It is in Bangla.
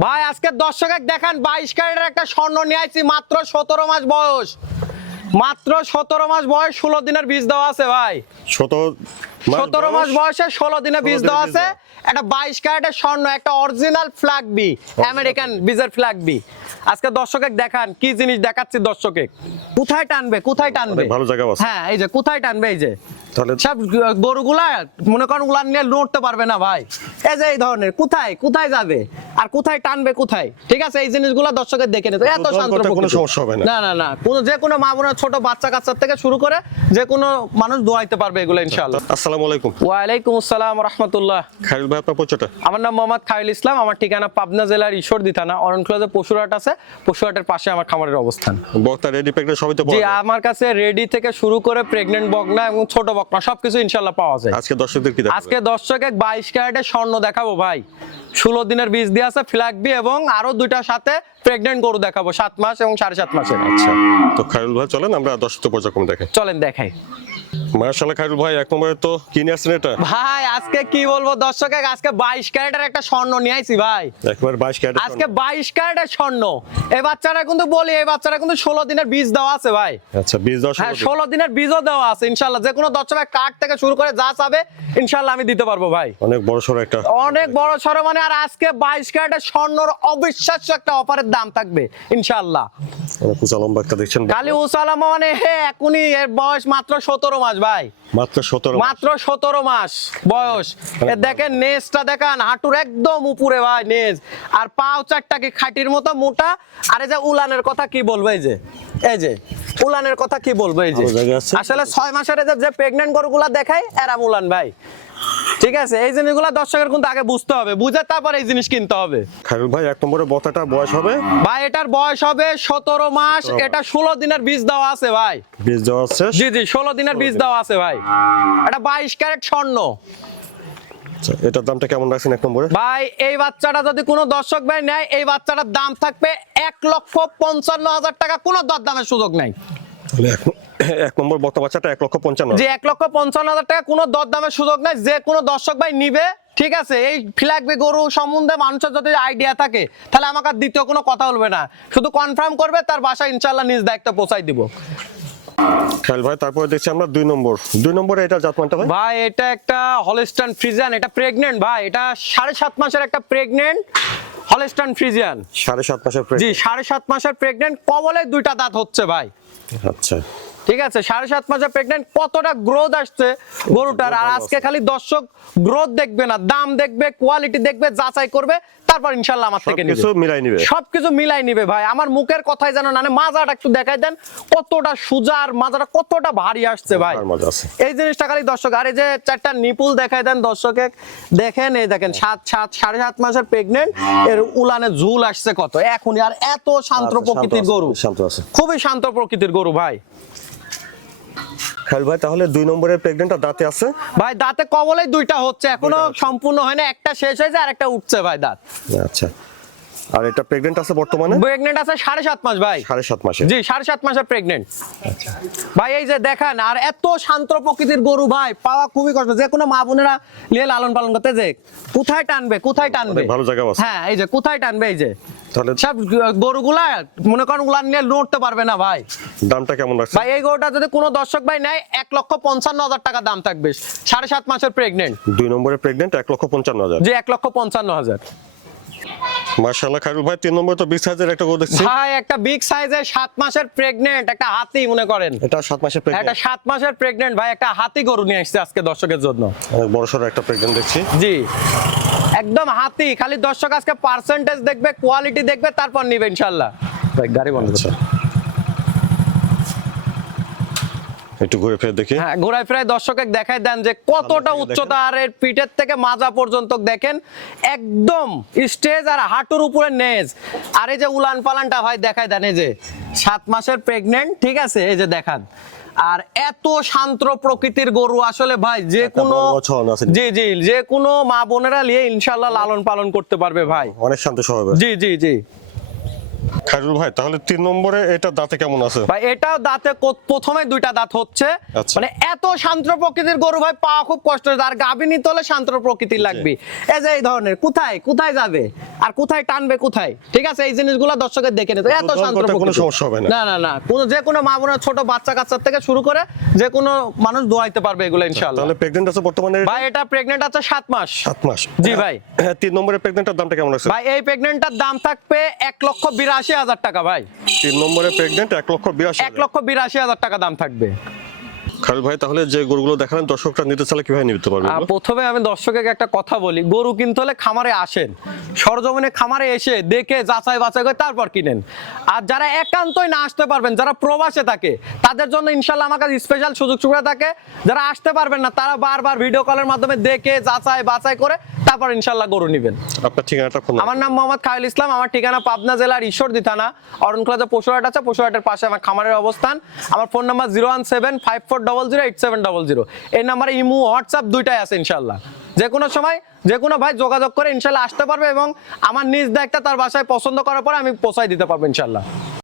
ভাই আজকে দর্শক দেখান 22 ক্যারেটের একটা স্বর্ণ নিয়ে আইছি, মাত্র 17 মাস বয়স, মাত্র 17 মাস বয়স, 16 দিনের বীজ দেওয়া আছে ভাই। 17 মাস বয়সে 16 দিনে বীজ দেওয়া আছে। একটা 22 ক্যারেটের স্বর্ণ, একটা অরিজিনাল ফ্ল্যাগ বি, আমেরিকান বীজের ফ্ল্যাগ বি। আজকে দর্শক দেখান কি জিনিস দেখাচ্ছি দর্শকে। কোথায় টানবে, কোথায় টানবে, ভালো জায়গা আছে। হ্যাঁ এই যে কোথায় টানবে, এই যে তাহলে সব গরুগুলা মনে করেন উলান নিয়ে লড়তে পারবে না ভাই। এই যে এই ধরনের কোথায় কোথায় যাবে আর কোথায় টানবে কোথায়, ঠিক আছে, এই জিনিসগুলো দর্শকের দেখে নিতে। এত শান্ত, কোনো সমস্যা হবে না। না না না, কোন যে কোনো মা বোনের ছোট বাচ্চা কাচ্চা থেকে শুরু করে যে কোনো মানুষ দোয়াইতে পারবে এগুলো ইনশাআল্লাহ। আসসালামু আলাইকুম। ওয়া আলাইকুম আসসালাম ওয়া রাহমাতুল্লাহ। খায়রুল ভাই, আপনার পরিচয়টা? আমার নাম মোহাম্মদ খায়রুল ইসলাম, আমার ঠিকানা পাবনা জেলার ঈশ্বরদী থানা অরণখোলাতে পশুরহাট আছে, পশুরহাটের পাশে আমার খামারের অবস্থান। বক্তা রেডি প্যাকেট সবই তো জি, পাওয়া যায়? আমার কাছে রেডি থেকে শুরু করে প্রেগন্যান্ট বকনা এবং ছোট বকনা সবকিছু ইনশাআল্লাহ পাওয়া যায়। আজকে দর্শকদের কি দেখাবেন? আজকে দর্শকে 22 ক্যারেটের স্বর্ণ দেখাবো ভাই, 16 দিনের বীজ দিয়ে আছে ফ্ল্যাগ বি, এবং আরো দুইটার সাথে প্রেগন্যান্ট গরু দেখাবো 7 মাস এবং 7.5 মাসের। আচ্ছা, তো খায়রুল ভাই চলেন আমরা দর্শকদের পর্যায়ক্রমে দেখাই। চলেন দেখাই। মাশাআল্লাহ খায়রুল ভাই, এক নম্বরে তো কি নিয়ে আসছেন এটা? ভাই আজকে কি বলবো দর্শকে, আজকে 22 ক্যারেটের একটা স্বর্ণ নিয়ে আইছি ভাই। একবার 22 ক্যারেট আজকে 22 ক্যারেটের স্বর্ণ। এই বাচ্চারা কিন্তু বলি, এই বাচ্চারা কিন্তু 16 দিনের বীজ দেওয়া আছে ভাই। আচ্ছা, বীজ দেওয়া হ্যাঁ 16 দিনের বীজও দেওয়া আছে ইনশাআল্লাহ। যে কোনো দর্শকের কার্ড থেকে শুরু করে যা চাবে ইনশাআল্লাহ আমি দিতে পারবো ভাই। অনেক বড় সড় একটা, অনেক বড় সড়ো মানে। আর আজকে 22 ক্যারেটের স্বর্ণর অবিশ্বাস্য একটা অফারের দাম থাকবে ইনশাআল্লাহ। অনেক উঁচা লম্বা একটা দেখছেন। কালি উসালামা মানে এখনই এর বয়স মাত্র 17 মাস ভাই, মাত্র 17 মাত্র 17 মাস বয়স। এ দেখেন নেজটা দেখান, হাঁটুর একদম উপরে ভাই নেজ, আর পাও চারটা কি খাটির মতো মোটা। আর এই যে উলানের কথা কি বলবো, এই যে এই যে উলানের কথা কি বলবো, এই যে আসলে 6 মাসের যে প্রেগন্যান্ট গরুগুলা দেখায় এরা উলান ভাই, ঠিক আছে। এই জিনিসগুলো দর্শকের কিন্তু আগে বুঝতে হবে, বুঝে তারপর এই জিনিস কিনতে হবে। খায়রুল ভাই, এক নম্বরে বক্তাটা বয়স হবে ভাই, এটার বয়স হবে 17 মাস, এটা 16 দিনের বীজ দেওয়া আছে ভাই। বীজ দেওয়া আছে? জি জি, 16 দিনের বীজ দেওয়া আছে ভাই। এটা 22 ক্যারেট স্বর্ণ। আচ্ছা, এটার দামটা কেমন রাখছেন এক নম্বরে? ভাই এই বাচ্চাটা যদি কোনো দর্শক ভাই নেয়, এই বাচ্চাটার দাম থাকবে 1,55,000 টাকা, কোনো দরদামের সুযোগ নাই। তাহলে এক নম্বর বক্তা বাচ্চাটা 1,55,000। যে 1,55,000 টাকা, কোনো দরদামের সুযোগ নাই। যে কোনো দর্শক ভাই নিবে, ঠিক আছে। এই ফ্ল্যাগ বি গরু সম্বন্ধে মানুষের যদি আইডিয়া থাকে তাহলে আমাকে আর দ্বিতীয় কোনো কথা বলবে না, শুধু কনফার্ম করবে, তার বাসায় ইনশাআল্লাহ নিজ দায়িত্ব পৌঁছাই দিব। খায়রুল ভাই, তারপরে দেখছি আমরা 2 নম্বরে এটা জাতমানটা ভাই? ভাই এটা একটা হলস্টাইন ফ্রিজিয়ান, এটা প্রেগন্যান্ট ভাই, এটা 7.5 মাসের একটা প্রেগন্যান্ট হলস্টাইন ফ্রিজিয়ান। 7.5 মাসের? জি 7.5 মাসের প্রেগন্যান্ট, কবলে 2টা দাঁত হচ্ছে ভাই। আচ্ছা, ঠিক আছে, 7.5 মাসের প্রেগন্যান্ট, কতটা গ্রোথ আসছে গরুটার। আর আজকে খালি দর্শক গ্রোথ দেখবে না, দাম দেখবে, কোয়ালিটি দেখবে, যাচাই করবে, তারপর ইনশাআল্লাহ আমার থেকে নিবে, সবকিছু মিলাই নিবে, সবকিছু মিলাই নিবে ভাই। আমার মুখের কথাই জানো না, মাজাটা একটু দেখাই দেন, কতটা সুজা আর মাজাটা কতটা ভারী আসছে ভাই। এই জিনিসটা খালি দর্শক। আর এই যে 4টা নিপুল দেখাই দেন দর্শকে, দেখেন এই দেখেন 7.5 মাসের প্রেগন্যান্ট, এর উলানে ঝুল আসছে কত এখনই। আর এত শান্ত প্রকৃতির গরু, শান্ত আছে, খুবই শান্ত প্রকৃতির গরু ভাই। খায়রুল ভাই, তাহলে 2 নম্বরের প্রেগন্যান্টটা দাঁতে আছে? ভাই দাঁতে কবলেই 2টা হচ্ছে, এখনো সম্পূর্ণ হয় না, একটা শেষ হয়েছে আর একটা উঠছে ভাই দাঁত। আচ্ছা, আর এটা প্রেগন্যান্ট আছে বর্তমানে? প্রেগন্যান্ট আছে 7.5 মাস ভাই। 7.5 মাসে? জি 7.5 মাসের প্রেগন্যান্ট। আচ্ছা ভাই, এই যে দেখেন, আর এত শান্ত প্রকৃতির গরু ভাই, পাওয়া খুবই কষ্ট। যে কোনো মা বোনেরা নিয়ে লালন পালন করতে, যে কোথায় টানবে, কোথায় টানবে, ভালো জায়গা আছে। হ্যাঁ এই যে কোথায় টানবে, এই যে তাহলে সব গরুগুলা মনে করেন উলান নিয়ে লড়তে পারবে না ভাই। দামটা কেমন রাখছেন ভাই? এই গরুটা যদি কোনো দর্শক ভাই নেয় 1,55,000 টাকা দাম থাকবে, 7.5 মাসের প্রেগন্যান্ট। 2 নম্বরের প্রেগন্যান্ট 1,55,000? জি 1,55,000। মাশাআল্লাহ খায়রুল ভাই, 3 নম্বরে তো বিগ সাইজের একটা গরু দেখছি ভাই, একটা বিগ সাইজের 7 মাসের প্রেগন্যান্ট একটা হাতি মনে করেন। এটা 7 মাসের প্রেগন্যান্ট? এটা 7 মাসের প্রেগন্যান্ট ভাই, একটা হাতি গরু নিয়ে আসছে আজকে দর্শকের জন্য। অনেক বড় সড় একটা প্রেগন্যান্ট দেখছি। জি একদম হাতি, খালি দর্শক আজকে পার্সেন্টেজ দেখবে, কোয়ালিটি দেখবে, তারপর নিবে ইনশাআল্লাহ। ভাই গাড়ি বন্ধ করো। একটু ঘুরে ফিরে দেখি। হ্যাঁ ঘোরায় ফেরায় দর্শকের দেখাই দেন যে কতটা উচ্চতা, আর এর পিঠের থেকে মাজা পর্যন্ত দেখেন একদম স্টেজ, আর হাঁটুর উপরে নেজ। আর এই যে উলান পালানটা ভাই দেখাই দেন, এই যে 7 মাসের প্রেগন্যান্ট, ঠিক আছে, এই যে দেখান। আর এত শান্ত প্রকৃতির গরু আসলে ভাই, যে কোনো জি জি যে কোনো মা বোনেরা নিয়ে ইনশাআল্লাহ লালন পালন করতে পারবে ভাই, অনেক শান্ত স্বভাবের। জি জি জি। খায়রুল ভাই তাহলে 3 নম্বরে এটা দাঁতে কেমন আছে? ভাই এটাও দাঁতে প্রথমে দুইটা দাঁত হচ্ছে, আচ্ছা। মানে এত শান্ত প্রকৃতির গরু ভাই পাওয়া খুব কষ্ট, আর গাভী নিতে হলে শান্ত প্রকৃতির লাগবে। এই যে এই ধরনের কোথায় কোথায় যাবে আর কোথায় টানবে কোথায়, ঠিক আছে, এই জিনিসগুলো দর্শকের দেখে নিতে, এত শান্ত কোনো প্রকৃতি, সমস্যা হবে না। না না না, যে কোনো মা বোনের ছোট বাচ্চা কাচ্চার থেকে শুরু করে যে কোনো মানুষ দোয়াইতে পারবে এগুলো ইনশাআল্লাহ। তাহলে প্রেগন্যান্ট আছে বর্তমানে? ভাই এটা প্রেগন্যান্ট আছে 7 মাস। 7 মাস। জি ভাই। হ্যাঁ 3 নম্বরে প্রেগন্যান্টের দামটা কেমন আছে? ভাই এই প্রেগন্যান্টটার দাম থাকবে 1,82,000 টাকা ভাই। 3 নম্বরে প্রেগন্যান্ট 1,82,000। 1,82,000 টাকা দাম থাকবে। খায়রুল ভাই তাহলে যে গরুগুলো দেখালেন দর্শকরা নিতে চাইলে কিভাবে নিতে পারবে? প্রথমে আমি দর্শককে একটা কথা বলি, গরু কিনতে হলে খামারে আসেন, সরজমিনে খামারে এসে দেখে যাচাই বাছাই করে তারপর কিনেন। আর যারা একান্তই না আসতে পারবেন, যারা প্রবাসে থাকে, তাদের জন্য ইনশাল্লাহ আমার কাছে স্পেশাল সুযোগ সুবিধা থাকে। যারা আসতে পারবেন না তারা বারবার ভিডিও কলের মাধ্যমে দেখে যাচাই বাছাই করে তারপর ইনশাল্লাহ গরু নেবেন। আপনার ঠিকানাটা কোন? আমার নাম মোহাম্মদ খায়রুল ইসলাম, আমার ঠিকানা পাবনা জেলার ঈশ্বরদী থানা অরণখোলা পশুহাট আছে, পশুহাটের পাশে আমার খামারের অবস্থান। আমার ফোন নাম্বার 01754008700। এই নাম্বারে ইমো হোয়াটসঅ্যাপ দুইটাই আছে ইনশাল্লাহ। যে কোনো সময় যে কোনো ভাই যোগাযোগ করে ইনশাল্লাহ আসতে পারবে এবং আমার নিজ দায়িত্বে তার বাসায় পছন্দ করার পরে আমি পৌঁছাই দিতে পারবো ইনশাল্লাহ।